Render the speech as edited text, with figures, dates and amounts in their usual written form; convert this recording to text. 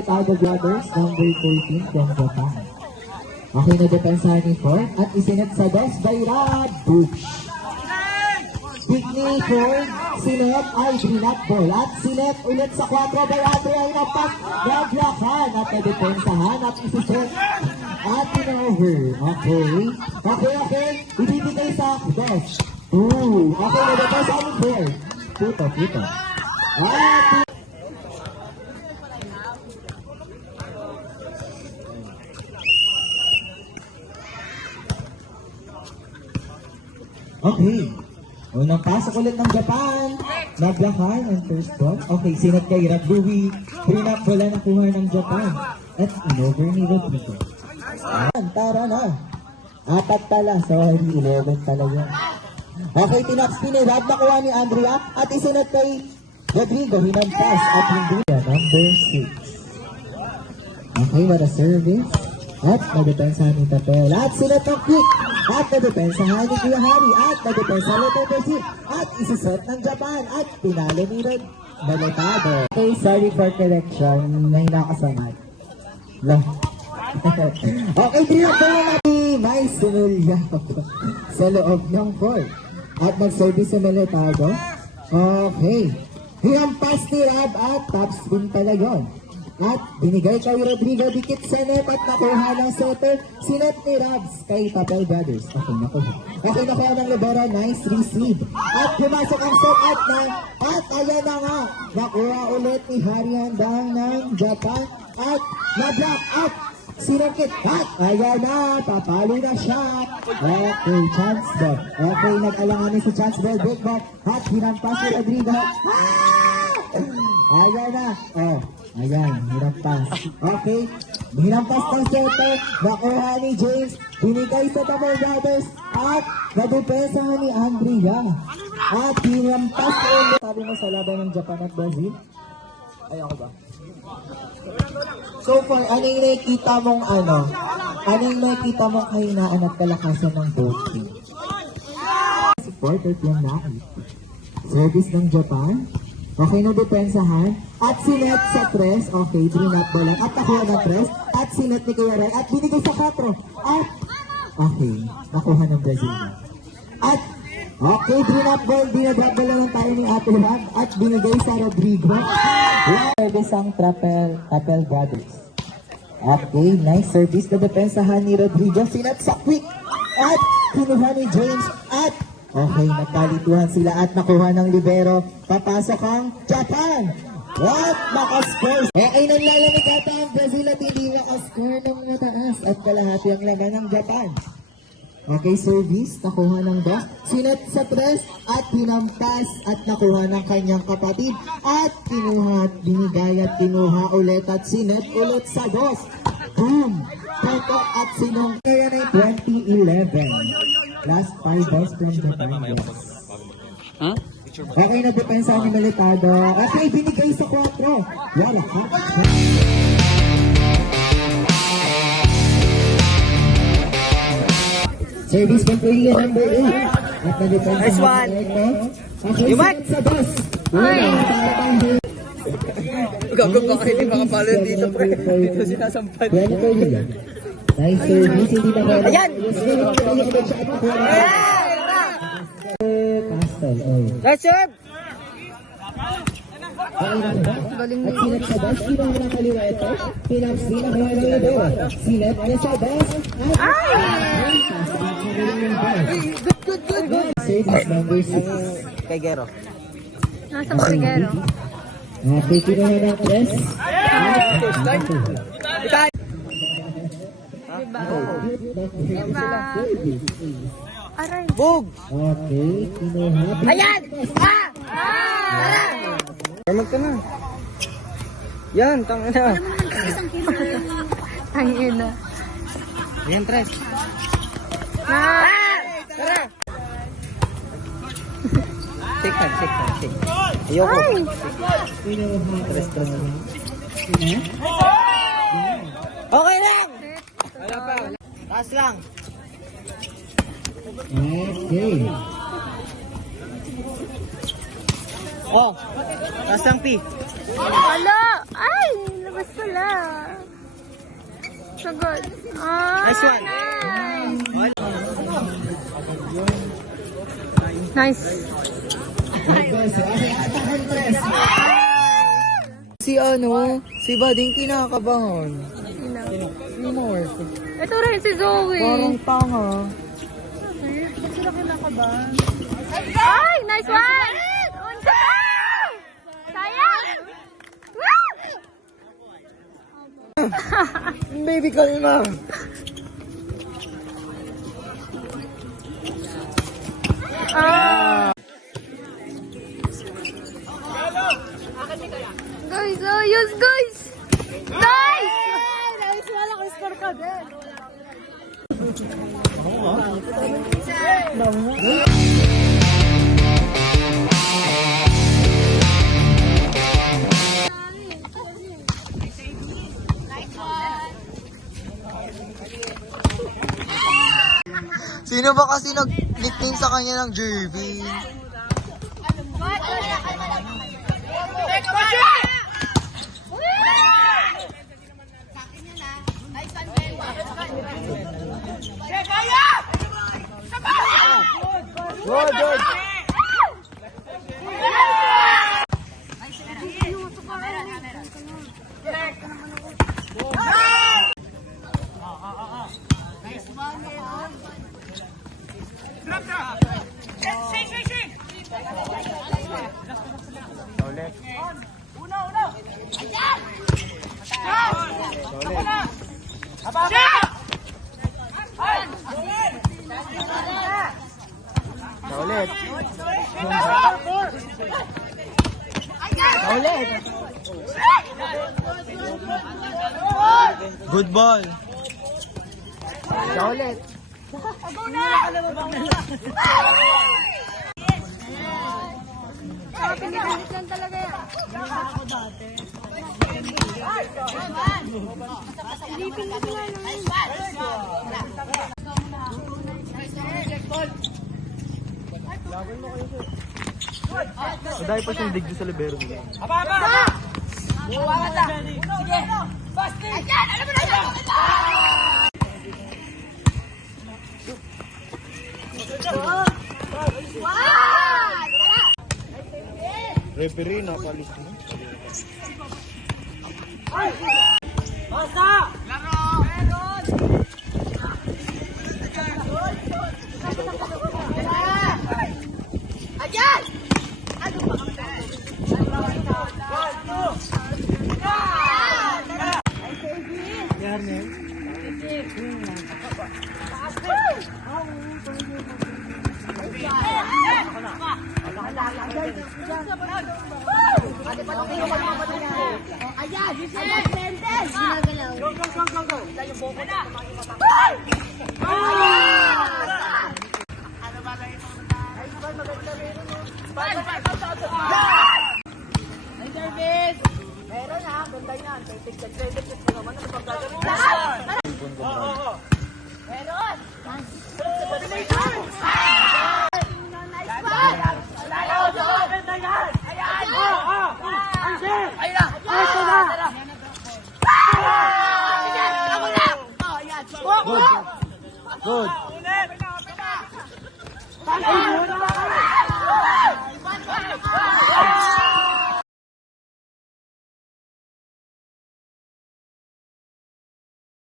Militado Brothers, number 13 from Japan. Okay na depensahan ni Ford at isinat sa dos by Rad Bush. Pick ni Ford, sinet ay binat ball at sinet ulit sa 4 by Ate ay napak naglakan at nadepensahan at isiset at in-over. Okay. Ibibigay sa dos. Okay na depensahan ni Ford. Puto. At okay. Unang pasok ulit ng Japan. Naglakan ang first ball. Okay, sinat kay Radbuwi. Prinap wala nakuha ng Japan. At in-over ni Rodrigo. Tara na. 4 pala. Sorry, 11 pala yun. Okay, tinapspin ni Rad nakuha ni Andrea. At isinat kay Rodrigo. Hinampas at Andrea. Number 6. Okay, what a service. At nadepensahan ni Tapel. At sinat ng quick. At nadepensahan ni Kuya Hari. At nadepensahan ni Brazil. At isiset ng Japan. At pinalo ni Rod Militado. Okay, sorry for correction. May nakasamad. Okay, trio ko na natin. May sinulya sa loob ng court. At nag-service sa Militado. Okay. Hinampas ni Rab at top spin pala yun. At binigay kay Rodrigo dikit sa net at nakuha ng setter. Sinet ni Rabs kay Tapel Brothers. Okay, nakuha ng Libera. Nice receive. At pumasok ang set at ayan na nga. Nakuha ulit ni Hari Handang ng Japan. At na-block up. Sinakit. At ayan na. Papalo na siya. Okay, chance ball. Okay, nag-alanganin si chance ball. Big back. At hinampas si Rodrigo. Ayan na. Ayan, hinampas. Okay, hinampas ng setter, nakuha ni James, binigay sa Tapel Brothers, at nadepensahan ni Andrea. At hinampas ulit. Sabi mo sa laban ng Japan at Brazil? Ay, ako ba? So far, anong nakikita mong anong nakikita mong kahinaan at kalakasan ng both team? Supporter yung nakit. Service ng Japan. Okay na depensahan. At sinet sa press. Okay, drinat ball. At nakuha na press. At sinet ni Kuya Ray. At binigay sa 4. At okay, nakuha ng Brazil. At okay, drinat ball. Dinadrop ball lang tayo ni Ate Juan. At binigay sa Rodrigo. Service ang Tapel Brothers. Okay, nice service na depensahan ni Rodrigo. Sinet sa quick. At kinuha ni James. At okay, nagkalituhan sila at nakuha ng libero. Papasok ang Japan. What? Makascore. Okay, nanlalamig ata ang Brazil at hindi makascore ng mataas. At kalahati ang laman ng Japan. Okay, service. Nakuha ng dos. Sinet sa tres at hinampas at nakuha ng kanyang kapatid. At kinuha at binigay at kinuha ulit at sinet ulit sa dos. Boom! Toto at sinong kaya na 2011. Last 5 balls from Japan. Huh? Okay na depensa ni Militado. Okay, binigay sa 4. Wala ka. Service from player number 8. At na-depensa nice one. Okay, sa bus. Gagawin ka kayo, hindi makapalo dito, pre. Dito sinasampad. Nice service, hindi na kaya. Ayan! Nice serve! At sinap sa bus, kinuha ng kaliwa ito. Pinapsi na kaya ng ito. Sinap na sa bus. Good. Service number 6. Kay Gero. Nasa Marigero. Okay, kinuha ng press. Diba? Aray. Bug! Okay, kinuha. Ayan! Tamag ka na. Yan, tanga na. Alam mo naman isang kilo. Tangin na. Ayan, tres. Tara! Shake. Ayoko. Tres. Okay lang! Wala pa. Taas lang. Okay. Oh, nasang P. Wala! Ay! Labas pala. Sagod. Ah, Nice one. Nice. Si ano, si Bading kinakabahan. Sino? Si Mark. Ito rin si Zoe. Parang tanga. Ba't sila kinakabahan? Ay! Nice one! Unsa ka! Sayang! Baby, kalma. Ah! Guys, ayos guys! Nice! Nice! Wala ko score ka din. Sino ba kasi nag-nickname sa kanya ng Jervin? Good, good. Ulit. Ulit. Good ball. Ulit. Pinipilit lang talaga yan. Pinipilit lang. Dahil pa siyang digdo sa libero nila. Referee na palis mo. Good.